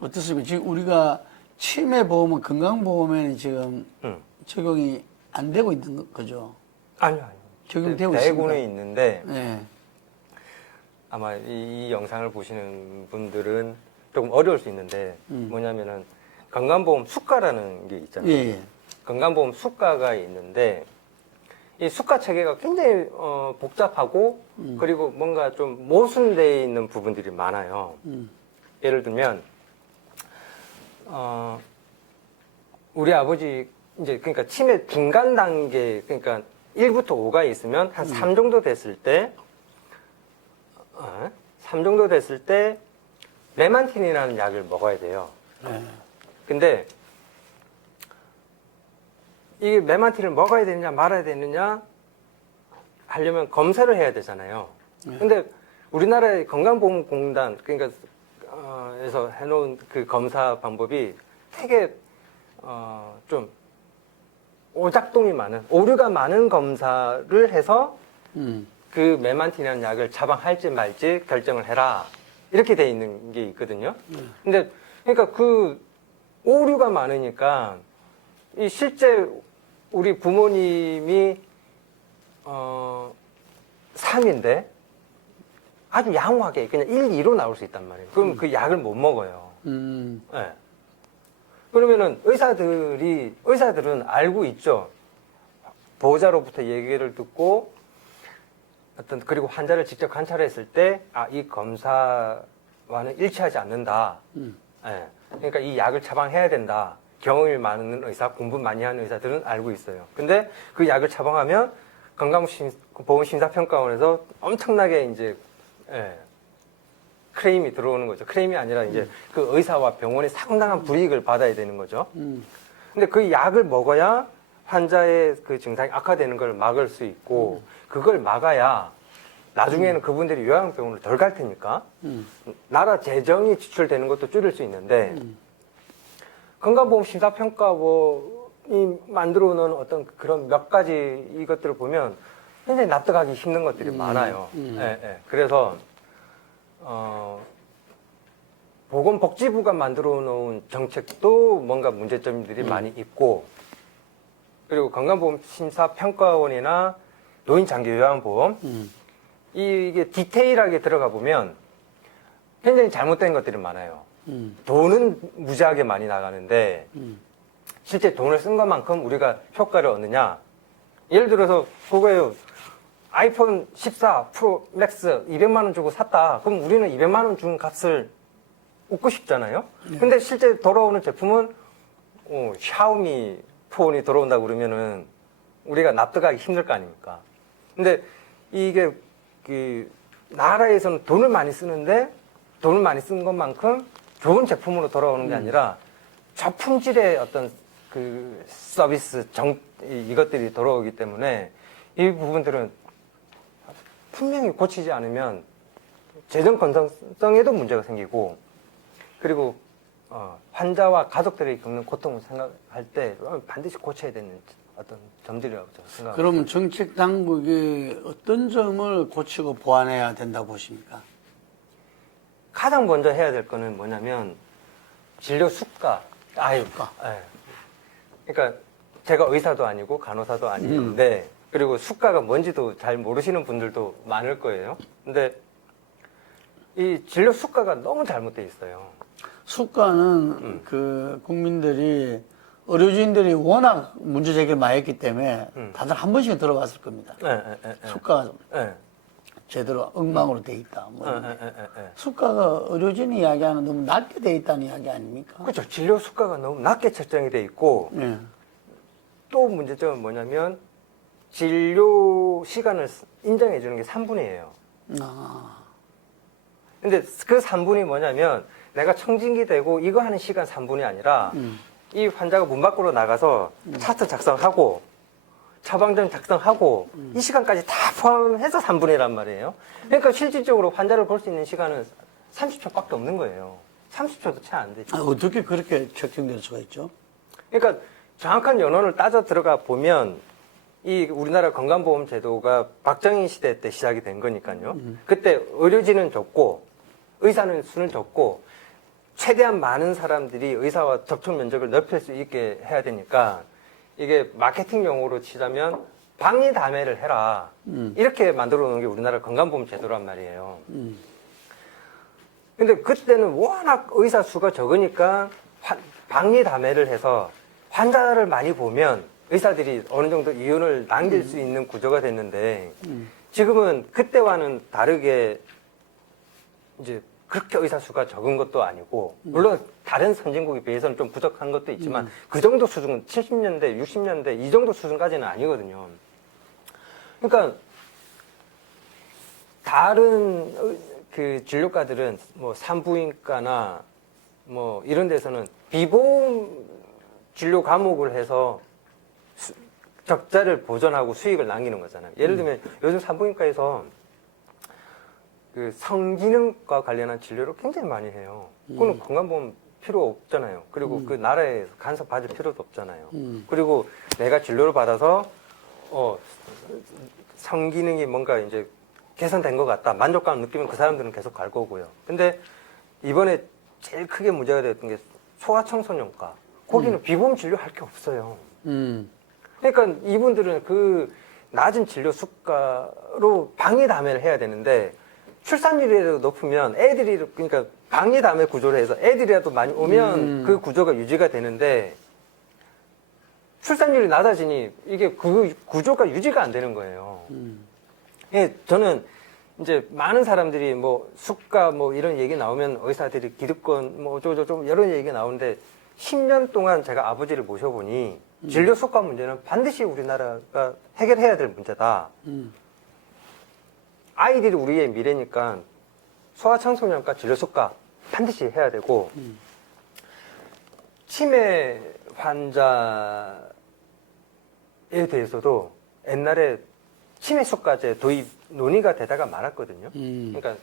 어떻습니까? 지금 우리가 치매보험은 건강보험에는 지금 적용이 안 되고 있는 거죠? 아니요. 적용되고 있습니까? 대구는 있는데 네. 아마 이 영상을 보시는 분들은 조금 어려울 수 있는데 뭐냐면은 건강보험 수가라는 게 있잖아요. 예. 건강보험 수가가 있는데 이 수가 체계가 굉장히 복잡하고 그리고 뭔가 좀 모순되어 있는 부분들이 많아요. 예를 들면 우리 아버지 이제 그러니까 치매 중간 단계, 그러니까 1부터 5가 있으면 한 3 정도 됐을 때 3 정도 됐을 때 메만틴이라는 약을 먹어야 돼요. 네. 근데 이게 메만틴을 먹어야 되느냐 말아야 되느냐 하려면 검사를 해야 되잖아요. 근데 우리나라의 건강보험공단 그러니까 에서 해놓은 그 검사 방법이 되게 좀 오작동이 많은, 오류가 많은 검사를 해서 그 메만틴이라는 약을 처방할지 말지 결정을 해라, 이렇게 돼 있는 게 있거든요. 근데 그러니까 그 오류가 많으니까 이 실제 우리 부모님이 3인데 아주 양호하게 그냥 1, 2로 나올 수 있단 말이에요. 그럼 그 약을 못 먹어요. 네. 그러면은 의사들은 알고 있죠. 보호자로부터 얘기를 듣고 그리고 환자를 직접 관찰했을 때 이 검사와는 일치하지 않는다. 네. 그러니까 이 약을 처방해야 된다. 경험이 많은 의사, 공부 많이 하는 의사들은 알고 있어요. 근데 그 약을 처방하면 건강보험심사평가원에서 엄청나게 이제 크레임이 들어오는 거죠. 크레임이 아니라 이제 그 의사와 병원이 상당한 불이익을 받아야 되는 거죠. 근데 그 약을 먹어야 환자의 그 증상이 악화되는 걸 막을 수 있고, 그걸 막아야 나중에는 그분들이 요양병원을 덜 갈 테니까 나라 재정이 지출되는 것도 줄일 수 있는데, 건강보험심사평가원이 만들어 놓은 어떤 그런 몇 가지 이것들을 보면 굉장히 납득하기 힘든 것들이 많아요. 그래서 보건복지부가 만들어 놓은 정책도 뭔가 문제점들이 많이 있고, 그리고 건강보험 심사평가원이나 노인장기요양보험 이게 디테일하게 들어가 보면 굉장히 잘못된 것들이 많아요. 돈은 무지하게 많이 나가는데 실제 돈을 쓴 것만큼 우리가 효과를 얻느냐. 예를 들어서 그거예요. 아이폰 14 프로 맥스 200만 원 주고 샀다. 그럼 우리는 200만 원 준 값을 얻고 싶잖아요. 근데 실제 돌아오는 제품은 샤오미 폰이 돌아온다고 그러면은 우리가 납득하기 힘들 거 아닙니까? 근데 이게 그 나라에서는 돈을 많이 쓰는데 돈을 많이 쓴 것만큼 좋은 제품으로 돌아오는 게 아니라 저품질의 어떤 그 서비스 이것들이 돌아오기 때문에 이 부분들은 분명히 고치지 않으면 재정 건강성에도 문제가 생기고 그리고 환자와 가족들이 겪는 고통을 생각할 때 반드시 고쳐야 되는 어떤 점들이라고 저는 생각합니다. 그러면 정책 당국이 어떤 점을 고치고 보완해야 된다고 보십니까? 가장 먼저 해야 될 거는 뭐냐면 진료 수가. 그러니까 제가 의사도 아니고 간호사도 아닌데 그리고 수가가 뭔지도 잘 모르시는 분들도 많을 거예요. 근데 이 진료 수가가 너무 잘못돼 있어요. 수가는 그 국민들이 의료진들이 워낙 문제 제기를 많이 했기 때문에 다들 한 번씩은 들어봤을 겁니다. 수가가 제대로 엉망으로 돼 있다. 수가가 의료진이 이야기하는 너무 낮게 돼 있다는 이야기 아닙니까? 그렇죠. 진료 수가가 너무 낮게 책정이 돼 있고 또 문제점은 뭐냐면 진료 시간을 인정해 주는 게 3분이에요. 근데 그 3분이 뭐냐면 내가 청진기 대고 이거 하는 시간 3분이 아니라 이 환자가 문 밖으로 나가서 차트 작성하고 처방전 작성하고 이 시간까지 다 포함해서 3분이란 말이에요. 그러니까 실질적으로 환자를 볼 수 있는 시간은 30초밖에 없는 거예요. 30초도 채 안 되죠. 어떻게 그렇게 책정될 수가 있죠? 그러니까 정확한 연원을 따져 들어가 보면 이 우리나라 건강보험 제도가 박정희 시대 때 시작이 된 거니까요. 그때 의료진은 적고 의사는 수는 적고 최대한 많은 사람들이 의사와 접촉 면적을 넓힐 수 있게 해야 되니까 이게 마케팅 용어로 치자면 방리담회를 해라. 이렇게 만들어 놓은 게 우리나라 건강보험 제도란 말이에요. 근데 그때는 워낙 의사 수가 적으니까 방리담회를 해서 환자를 많이 보면 의사들이 어느 정도 이윤을 남길 수 있는 구조가 됐는데 지금은 그때와는 다르게 이제 그렇게 의사 수가 적은 것도 아니고 물론 다른 선진국에 비해서는 좀 부족한 것도 있지만 그 정도 수준은 70년대, 60년대 이 정도 수준까지는 아니거든요. 그러니까 다른 그 진료과들은 뭐 산부인과나 뭐 이런 데서는 비보험 진료 과목을 해서 적자를 보전하고 수익을 남기는 거잖아요. 예를 들면 요즘 산부인과에서 그 성기능과 관련한 진료를 굉장히 많이 해요. 그거는 건강보험 필요 없잖아요. 그리고 그 나라에 간섭 받을 필요도 없잖아요. 그리고 내가 진료를 받아서 성기능이 뭔가 이제 개선된 것 같다. 만족감을 느끼면 그 사람들은 계속 갈 거고요. 근데 이번에 제일 크게 문제가 됐던 게 소아청소년과. 거기는 비보험 진료할 게 없어요. 그러니까 이분들은 그 낮은 진료 수가로 방리담회를 해야 되는데 출산율이라도 높으면 애들이 그러니까 방리담회 구조를 해서 애들이라도 많이 오면 그 구조가 유지가 되는데 출산율이 낮아지니 이게 그 구조가 유지가 안 되는 거예요. 예, 저는 이제 많은 사람들이 뭐 수가 뭐 이런 얘기 나오면 의사들이 기득권 뭐 어쩌고저쩌고 여러 얘기가 나오는데 10년 동안 제가 아버지를 모셔보니 진료 수가 문제는 반드시 우리나라가 해결해야 될 문제다. 아이들이 우리의 미래니까 소아청소년과 진료 수가 반드시 해야 되고 치매 환자에 대해서도 옛날에 치매 수가제 도입 논의가 되다가 말았거든요. 그러니까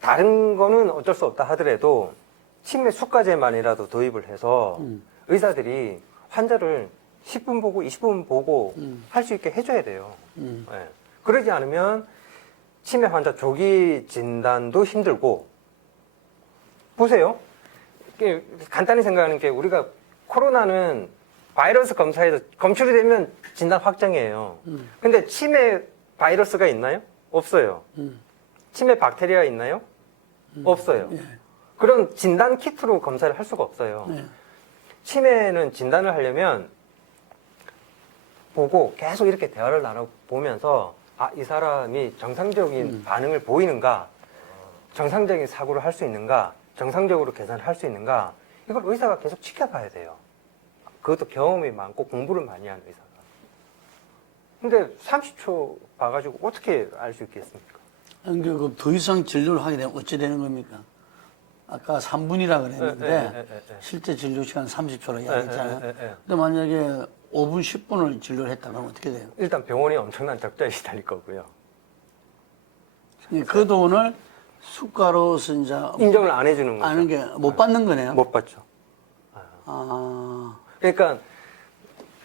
다른 거는 어쩔 수 없다 하더라도 치매 수가제만이라도 도입을 해서 의사들이 환자를 10분 보고 20분 보고 할 수 있게 해줘야 돼요. 네. 그러지 않으면 치매 환자 조기 진단도 힘들고 보세요. 간단히 생각하는 게 우리가 코로나는 바이러스 검사에서 검출이 되면 진단 확정이에요. 근데 치매 바이러스가 있나요? 없어요. 치매 박테리아 있나요? 없어요. 예. 그럼 진단 키트로 검사를 할 수가 없어요. 예. 치매는 진단을 하려면 보고 계속 이렇게 대화를 나눠보면서 아, 이 사람이 정상적인 반응을 보이는가, 정상적인 사고를 할 수 있는가, 정상적으로 계산을 할 수 있는가, 이걸 의사가 계속 지켜봐야 돼요. 그것도 경험이 많고 공부를 많이 한 의사가. 근데 30초 봐가지고 어떻게 알 수 있겠습니까? 더 이상 진료를 하게 되면 어찌 되는 겁니까? 아까 3분이라 그랬는데 실제 진료 시간 30초라 이야기했잖아요. 근데 만약에 5분, 10분을 진료를 했다 그러면 어떻게 돼요? 일단 병원이 엄청난 적자에 시달릴 거고요. 그 돈을 수가로서 이제 인정을 안 해주는 거죠. 아는 게 못 받는 거네요. 못 받죠. 아, 그러니까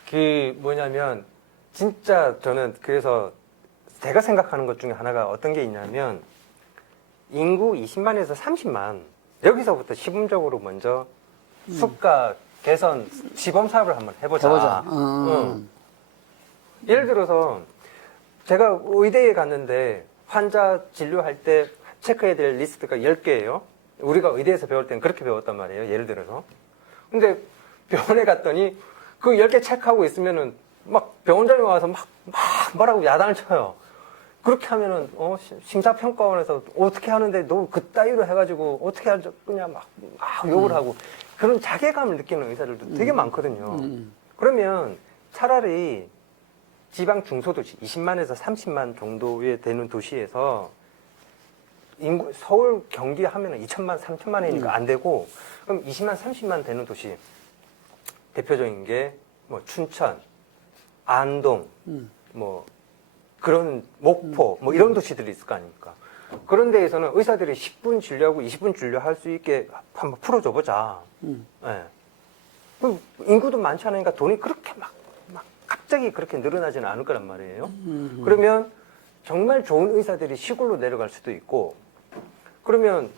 그 뭐냐면 진짜 저는 그래서 제가 생각하는 것 중에 하나가 어떤 게 있냐면 인구 20만에서 30만 여기서부터 시범적으로 먼저 수가 개선 시범 사업을 한번 해보자. 응. 예를 들어서 제가 의대에 갔는데 환자 진료할 때 체크해야 될 리스트가 10개예요. 우리가 의대에서 배울 때는 그렇게 배웠단 말이에요. 예를 들어서. 근데 병원에 갔더니 그 10개 체크하고 있으면은 막 병원장이 와서 막 뭐라고 야단을 쳐요. 그렇게 하면은 심사평가원에서 어떻게 하는데 너 그따위로 해가지고 어떻게 하죠? 그냥 막 욕을 하고 그런 자괴감을 느끼는 의사들도 되게 많거든요. 그러면 차라리 지방 중소도시 20만에서 30만 정도에 되는 도시에서 인구 서울 경기 하면은 2천만 3천만이니까 안 되고 그럼 20만 30만 되는 도시 대표적인 게 뭐 춘천, 안동, 뭐 그런 목포 뭐 이런 도시들이 있을 거 아닙니까? 그런 데에서는 의사들이 10분 진료하고 20분 진료할 수 있게 한번 풀어줘 보자. 네. 그 인구도 많지 않으니까 돈이 그렇게 막 갑자기 그렇게 늘어나지는 않을 거란 말이에요. 그러면 정말 좋은 의사들이 시골로 내려갈 수도 있고 그러면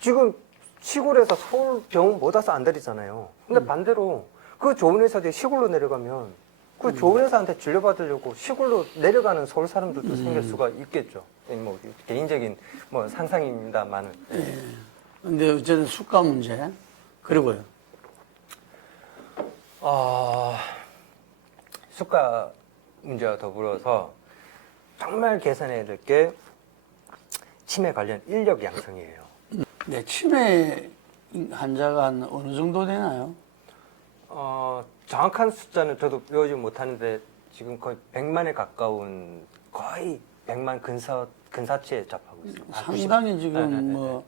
지금 시골에서 서울 병원 못 와서 안 다니잖아요. 근데 반대로 그 좋은 의사들이 시골로 내려가면 그 좋은 의사한테 진료받으려고 시골로 내려가는 서울 사람들도 생길 수가 있겠죠. 뭐 개인적인 뭐 상상입니다만은. 예. 근데 어쨌든 수가 문제 그리고요. 수가 문제와 더불어서 정말 개선해야 될 게 치매 관련 인력 양성이에요. 네, 치매 환자가 한 어느 정도 되나요? 정확한 숫자는 저도 외우지 못하는데 지금 거의 100만에 가까운 거의 100만 근사치에 접하고 있습니다. 상당히 지금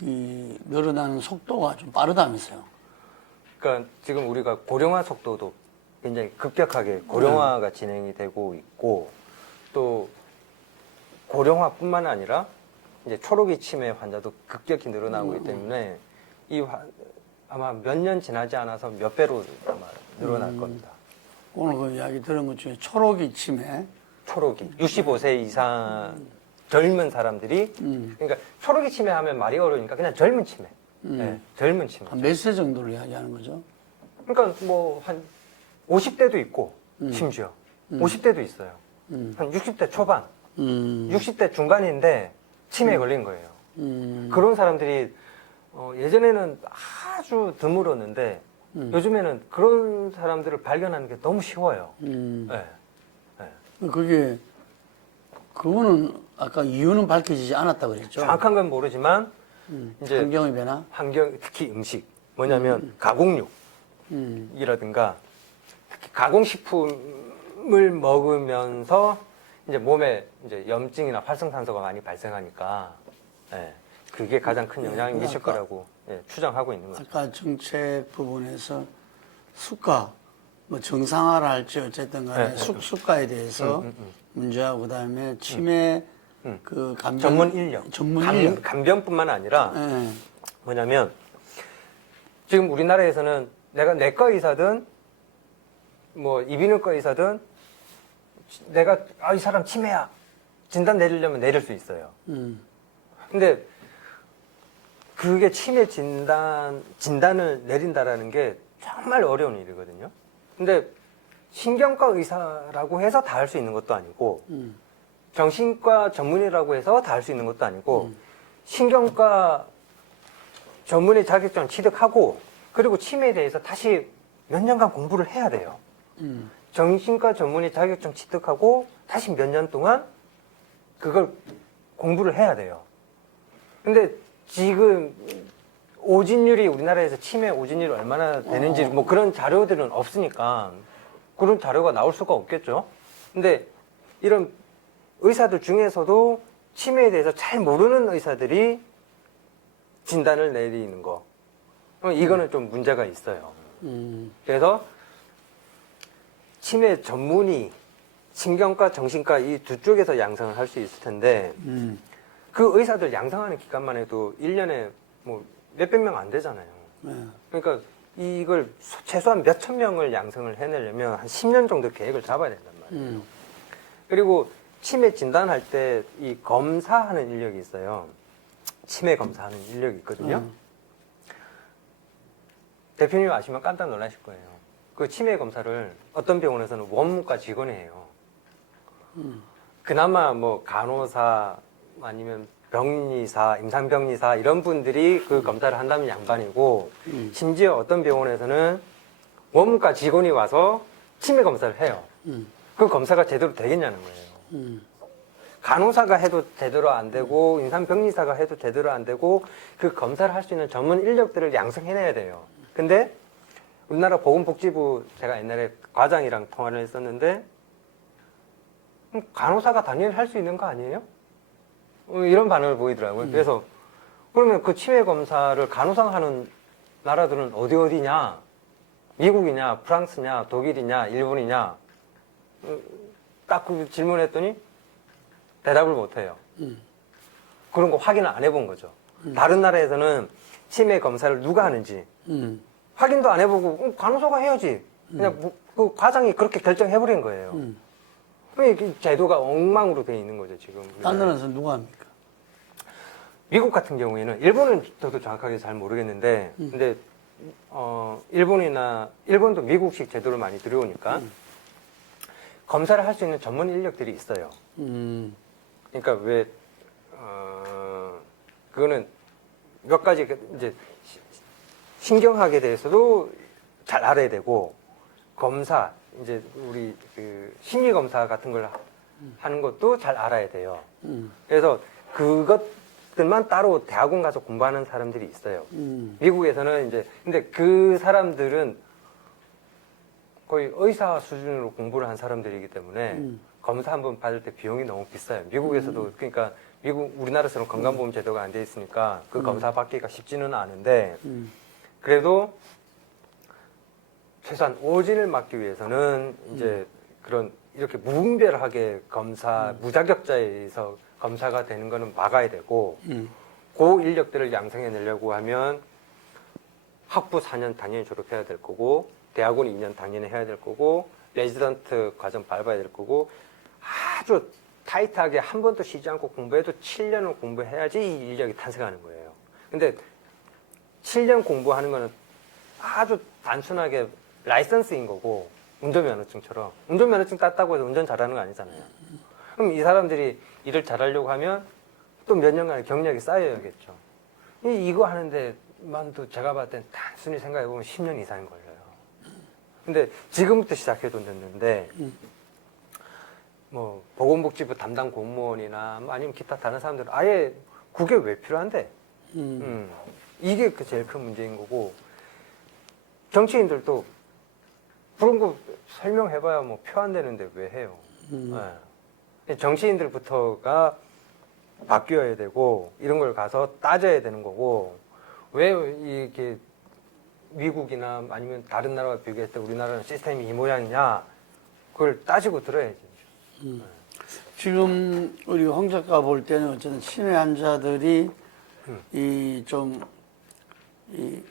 이 늘어나는 속도가 좀 빠르다면서요. 그러니까 지금 우리가 고령화 속도도 굉장히 급격하게 고령화가 진행이 되고 있고 또 고령화뿐만 아니라 이제 초록이 치매 환자도 급격히 늘어나고 있기 때문에 아마 몇 년 지나지 않아서 몇 배로 아마 늘어날 겁니다. 오늘 그 이야기 들은 것 중에 초록이 치매. 초록이 65세 이상 젊은 사람들이 그러니까 초록이 치매 하면 말이 어려우니까 그냥 젊은 치매. 네, 젊은 치매. 한 몇 세 정도를 이야기하는 거죠? 그러니까 뭐 한 50대도 있고 심지어 50대도 있어요. 한 60대 초반, 60대 중간인데 치매에 걸린 거예요. 그런 사람들이 예전에는 아주 드물었는데 요즘에는 그런 사람들을 발견하는 게 너무 쉬워요. 네. 네. 그거는 아까 이유는 밝혀지지 않았다고 그랬죠? 정확한 건 모르지만 이제 환경의 변화? 특히 음식 뭐냐면 가공육이라든가 특히 가공식품을 먹으면서 이제 몸에 이제 염증이나 활성산소가 많이 발생하니까 그게 가장 큰 영향을 미칠 거라고 추정하고 있는 거죠. 아까 정책 부분에서 수가 뭐 정상화를 할지 어쨌든 간에 수가에 대해서 문제하고 그다음에 치매 그 감병 전문 인력, 인력 간병뿐만 아니라 뭐냐면 지금 우리나라에서는 내가 내과 의사든 뭐 이비인후과 의사든 내가 이 사람 치매야 진단 내리려면 내릴 수 있어요. 근데 그게 치매 진단을 내린다라는 게 정말 어려운 일이거든요. 근데 신경과 의사라고 해서 다 할 수 있는 것도 아니고, 정신과 전문의라고 해서 다 할 수 있는 것도 아니고, 신경과 전문의 자격증을 취득하고, 그리고 치매에 대해서 다시 몇 년간 공부를 해야 돼요. 정신과 전문의 자격증 취득하고, 다시 몇 년 동안 그걸 공부를 해야 돼요. 근데 지금 오진율이 우리나라에서 치매 오진율이 얼마나 되는지 뭐 그런 자료들은 없으니까 그런 자료가 나올 수가 없겠죠. 근데 이런 의사들 중에서도 치매에 대해서 잘 모르는 의사들이 진단을 내리는 거, 이거는 좀 문제가 있어요. 그래서 치매 전문의, 신경과 정신과 이 두 쪽에서 양성을 할 수 있을 텐데 그 의사들 양성하는 기간만 해도 1년에 뭐 몇백 명 안 되잖아요. 그러니까 이걸 최소한 몇천 명을 양성을 해내려면 한 10년 정도 계획을 잡아야 된단 말이에요. 그리고 치매 진단할 때 이 검사하는 인력이 있어요. 치매 검사하는 인력이 있거든요. 대표님 아시면 깜짝 놀라실 거예요. 그 치매 검사를 어떤 병원에서는 원무과 직원이 해요. 그나마 뭐 간호사 아니면 병리사, 임상병리사 이런 분들이 그 검사를 한다면 양반이고, 심지어 어떤 병원에서는 원무과 직원이 와서 치매 검사를 해요. 그 검사가 제대로 되겠냐는 거예요. 간호사가 해도 제대로 안 되고 임상병리사가 해도 제대로 안 되고 그 검사를 할 수 있는 전문 인력들을 양성해내야 돼요. 근데 우리나라 보건복지부, 제가 옛날에 과장이랑 통화를 했었는데, 간호사가 당연히 할 수 있는 거 아니에요? 이런 반응을 보이더라고요. 그래서 그러면 그 치매 검사를 간호사가 하는 나라들은 어디냐? 미국이냐, 프랑스냐, 독일이냐, 일본이냐? 딱 그 질문했더니 대답을 못해요. 그런 거 확인을 안 해본 거죠. 다른 나라에서는 치매 검사를 누가 하는지 확인도 안 해보고 간호사가 해야지. 그냥 그 과장이 그렇게 결정해버린 거예요. 제도가 엉망으로 돼 있는 거죠, 지금. 딴 나라에서 누가 합니까? 미국 같은 경우에는, 일본은 저도 정확하게 잘 모르겠는데, 근데, 일본도 미국식 제도를 많이 들여오니까, 검사를 할 수 있는 전문 인력들이 있어요. 그러니까 그거는 몇 가지, 이제, 신경학에 대해서도 잘 알아야 되고, 검사, 이제 우리 그 심리검사 같은 걸 하는 것도 잘 알아야 돼요. 그래서 그것들만 따로 대학원 가서 공부하는 사람들이 있어요. 미국에서는 이제, 근데 그 사람들은 거의 의사 수준으로 공부를 한 사람들이기 때문에 검사 한 번 받을 때 비용이 너무 비싸요. 미국에서도, 그러니까 우리나라처럼 건강보험 제도가 안 돼 있으니까 그 검사 받기가 쉽지는 않은데, 그래도 최소한 오진을 막기 위해서는 이제 그런 이렇게 무분별하게 무자격자에서 검사가 되는 거는 막아야 되고, 그 인력들을 양성해내려고 하면 학부 4년 당연히 졸업해야 될 거고, 대학원 2년 당연히 해야 될 거고, 레지던트 과정 밟아야 될 거고, 아주 타이트하게 한 번도 쉬지 않고 공부해도 7년을 공부해야지 이 인력이 탄생하는 거예요. 근데 7년 공부하는 거는 아주 단순하게 라이선스인 거고, 운전면허증처럼. 운전면허증 땄다고 해서 운전 잘하는 거 아니잖아요. 그럼 이 사람들이 일을 잘하려고 하면 또 몇 년간의 경력이 쌓여야겠죠. 이거 하는데 만도 제가 봤을 땐 단순히 생각해보면 10년 이상이 걸려요. 근데 지금부터 시작해도 됐는데, 뭐, 보건복지부 담당 공무원이나 뭐 아니면 기타 다른 사람들은 아예 그게 왜 필요한데? 이게 그 제일 큰 문제인 거고, 정치인들도 그런 거 설명해봐야 뭐 표 안 되는데 왜 해요? 네. 정치인들부터가 바뀌어야 되고, 이런 걸 가서 따져야 되는 거고, 왜 이렇게 미국이나 아니면 다른 나라와 비교했을 때 우리나라는 시스템이 이 모양이냐, 그걸 따지고 들어야지. 지금 우리 황 작가 볼 때는 어쨌든 치매 환자들이 이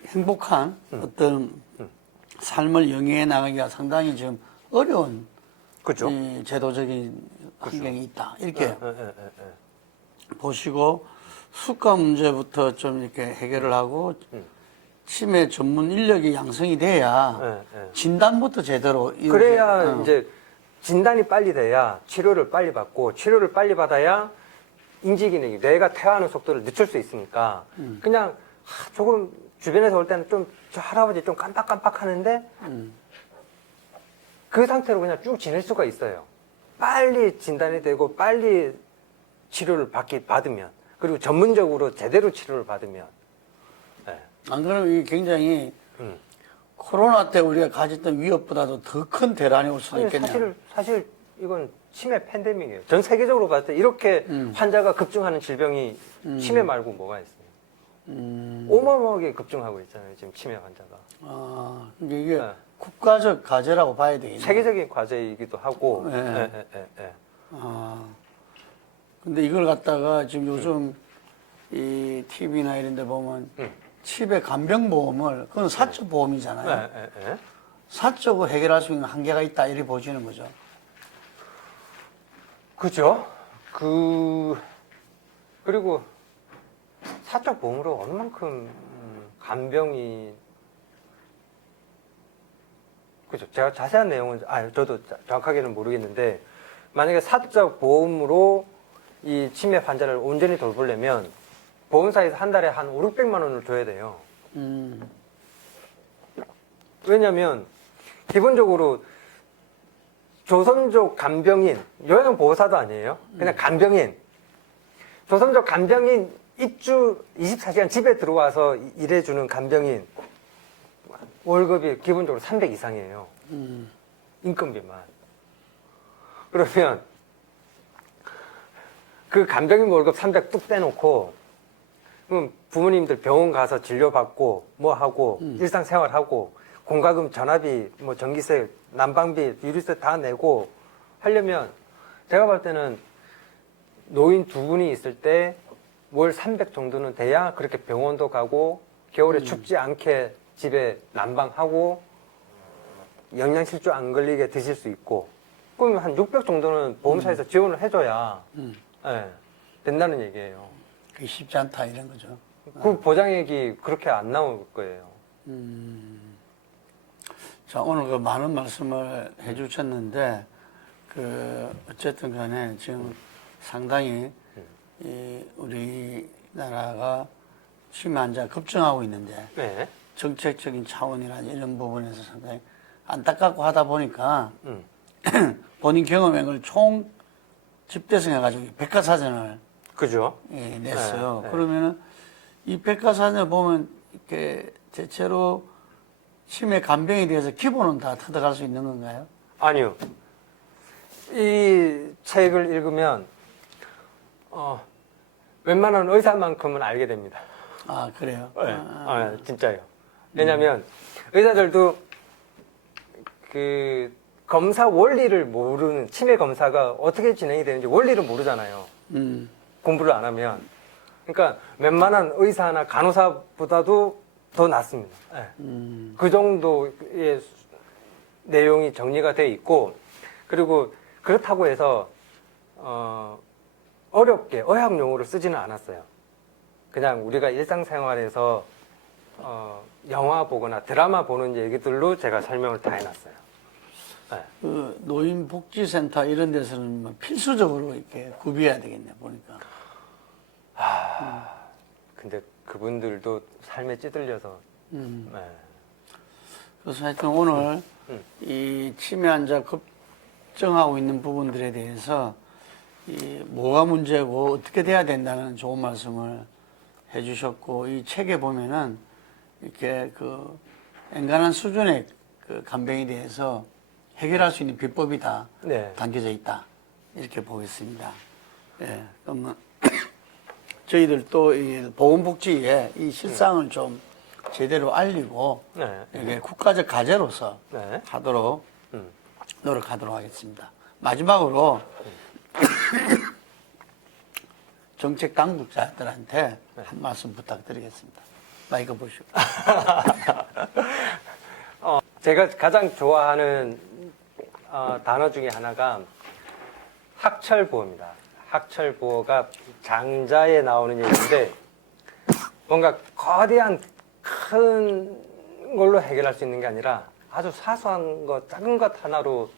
행복한 어떤 삶을 영위해 나가기가 상당히 지금 어려운 그렇죠. 제도적인 환경이 있다. 이렇게 보시고 수가 문제부터 좀 이렇게 해결을 하고 치매 전문 인력이 양성이 돼야 진단부터 제대로 그래야 이제 진단이 빨리 돼야 치료를 빨리 받고 치료를 빨리 받아야 인지 기능이 뇌가 퇴화하는 속도를 늦출 수 있으니까 그냥 조금 주변에서 올 때는 좀 저 할아버지 좀 깜빡깜빡 하는데 그 상태로 그냥 쭉 지낼 수가 있어요. 빨리 진단이 되고 빨리 치료를 받으면 그리고 전문적으로 제대로 치료를 받으면 안 그러면 이게 굉장히 코로나 때 우리가 가졌던 위협보다도 더 큰 대란이 올 수도 있겠네요. 사실 이건 치매 팬데믹이에요. 전 세계적으로 봤을 때 이렇게 환자가 급증하는 질병이 치매 말고 뭐가 있어요? 어마어마하게 급증하고 있잖아요. 지금 치매 환자가. 아, 이게 국가적 과제라고 봐야 되겠네요. 세계적인 과제이기도 하고. 아, 근데 이걸 갖다가 지금 요즘 이 TV나 이런 데 보면 치매 간병보험을, 그건 사적 보험이잖아요. 사적으로 해결할 수 있는 한계가 있다, 이렇게 보시는 거죠. 그죠? 그리고 사적 보험으로 어느 만큼 간병이, 그죠? 제가 자세한 내용은, 저도 정확하게는 모르겠는데, 만약에 사적 보험으로 이 치매 환자를 온전히 돌보려면 보험사에서 한 달에 한 5, 600만 원을 줘야 돼요. 왜냐면, 기본적으로 조선족 간병인, 요양보호사도 아니에요. 그냥 간병인. 조선족 간병인 입주 24시간 집에 들어와서 일해주는 간병인 월급이 기본적으로 300 이상이에요. 인건비만. 그러면 그 간병인 월급 300 뚝 떼놓고 그럼 부모님들 병원 가서 진료받고 뭐 하고 일상생활하고 공과금 전화비 뭐 전기세 난방비 유류세 다 내고 하려면 제가 볼 때는 노인 두 분이 있을 때 월 300 정도는 돼야 그렇게 병원도 가고 겨울에 춥지 않게 집에 난방하고 영양실조 안 걸리게 드실 수 있고 그러면 한 600 정도는 보험사에서 지원을 해줘야 된다는 얘기예요. 그게 쉽지 않다 이런 거죠. 그 보장액이 그렇게 안 나올 거예요. 자, 오늘 그 많은 말씀을 해주셨는데, 어쨌든 간에 지금 상당히, 우리나라가 치매 환자 급증하고 있는데, 정책적인 차원이나 이런 부분에서 상당히 안타깝고 하다 보니까, 본인 경험한 걸 총 집대성해가지고 백과사전을 그죠? 냈어요. 그러면은 이 백과사전을 보면 이렇게 대체로 치매 간병에 대해서 기본은 다 터득할 수 있는 건가요? 아니요. 이 책을 읽으면 웬만한 의사만큼은 알게 됩니다. 아, 그래요? 진짜요. 왜냐하면 의사들도 그 검사 원리를 모르는 치매 검사가 어떻게 진행이 되는지 원리를 모르잖아요. 공부를 안 하면. 그러니까 웬만한 의사나 간호사보다도 더 낫습니다. 그 정도의 내용이 정리가 돼 있고 그리고 그렇다고 해서 어렵게 의학 용어를 쓰지는 않았어요. 그냥 우리가 일상생활에서 영화 보거나 드라마 보는 얘기들로 제가 설명을 다 해놨어요. 그 노인복지센터 이런 데서는 뭐 필수적으로 이렇게 구비해야 되겠네 보니까. 근데 그분들도 삶에 찌들려서. 그래서 하여튼 오늘 이 치매 환자 급증하고 있는 부분들에 대해서 뭐가 문제고 어떻게 돼야 된다는 좋은 말씀을 해주셨고 이 책에 보면은 이렇게 그 엔간한 수준의 그 간병에 대해서 해결할 수 있는 비법이 다 담겨져 있다 이렇게 보겠습니다. 그러면 저희들 또 이 보건복지에 이 실상을 좀 제대로 알리고 이게 국가적 과제로서 하도록 노력하도록 하겠습니다. 마지막으로 정책 당국자들한테 한 말씀 부탁드리겠습니다. 마이크 보시고. 제가 가장 좋아하는 단어 중에 하나가 학철보험이다. 학철부호가 장자에 나오는 얘기인데 뭔가 거대한 큰 걸로 해결할 수 있는 게 아니라 아주 사소한 것, 작은 것 하나로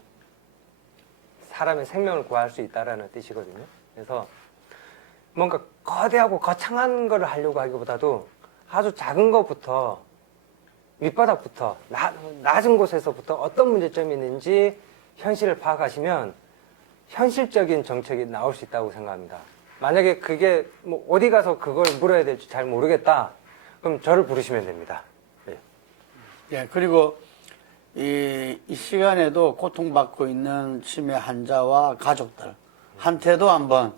사람의 생명을 구할 수 있다라는 뜻이거든요. 그래서 뭔가 거대하고 거창한 걸 하려고 하기보다도 아주 작은 것부터 밑바닥부터 낮은 곳에서부터 어떤 문제점이 있는지 현실을 파악하시면 현실적인 정책이 나올 수 있다고 생각합니다. 만약에 그게 뭐 어디 가서 그걸 물어야 될지 잘 모르겠다. 그럼 저를 부르시면 됩니다. 네. 예, 그리고 이 시간에도 고통받고 있는 치매 환자와 가족들한테도 한번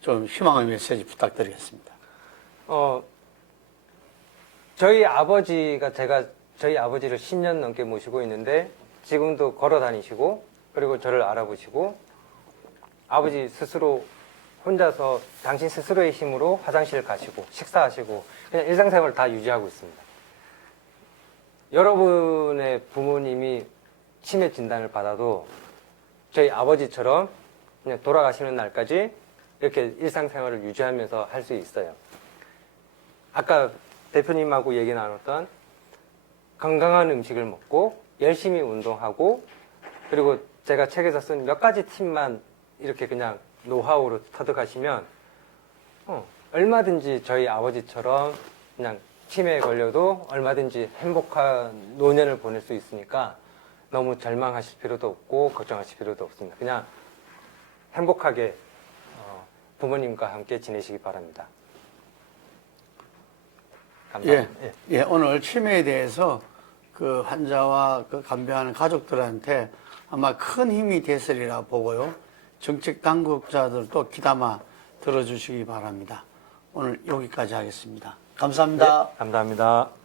좀 희망의 메시지 부탁드리겠습니다. 저희 아버지가 저희 아버지를 10년 넘게 모시고 있는데 지금도 걸어 다니시고 그리고 저를 알아보시고 아버지 스스로 혼자서 당신 스스로의 힘으로 화장실 가시고 식사하시고 그냥 일상생활을 다 유지하고 있습니다. 여러분의 부모님이 치매 진단을 받아도 저희 아버지처럼 그냥 돌아가시는 날까지 이렇게 일상생활을 유지하면서 할 수 있어요. 아까 대표님하고 얘기 나눴던 건강한 음식을 먹고 열심히 운동하고 그리고 제가 책에서 쓴 몇 가지 팁만 이렇게 그냥 노하우로 터득하시면 얼마든지 저희 아버지처럼 그냥 치매에 걸려도 얼마든지 행복한 노년을 보낼 수 있으니까 너무 절망하실 필요도 없고 걱정하실 필요도 없습니다. 그냥 행복하게 부모님과 함께 지내시기 바랍니다. 감사합니다. 예, 오늘 치매에 대해서 그 환자와 그 간병하는 가족들한테 아마 큰 힘이 됐으리라 보고요. 정책 당국자들도 귀담아 들어주시기 바랍니다. 오늘 여기까지 하겠습니다. 감사합니다. 네, 감사합니다.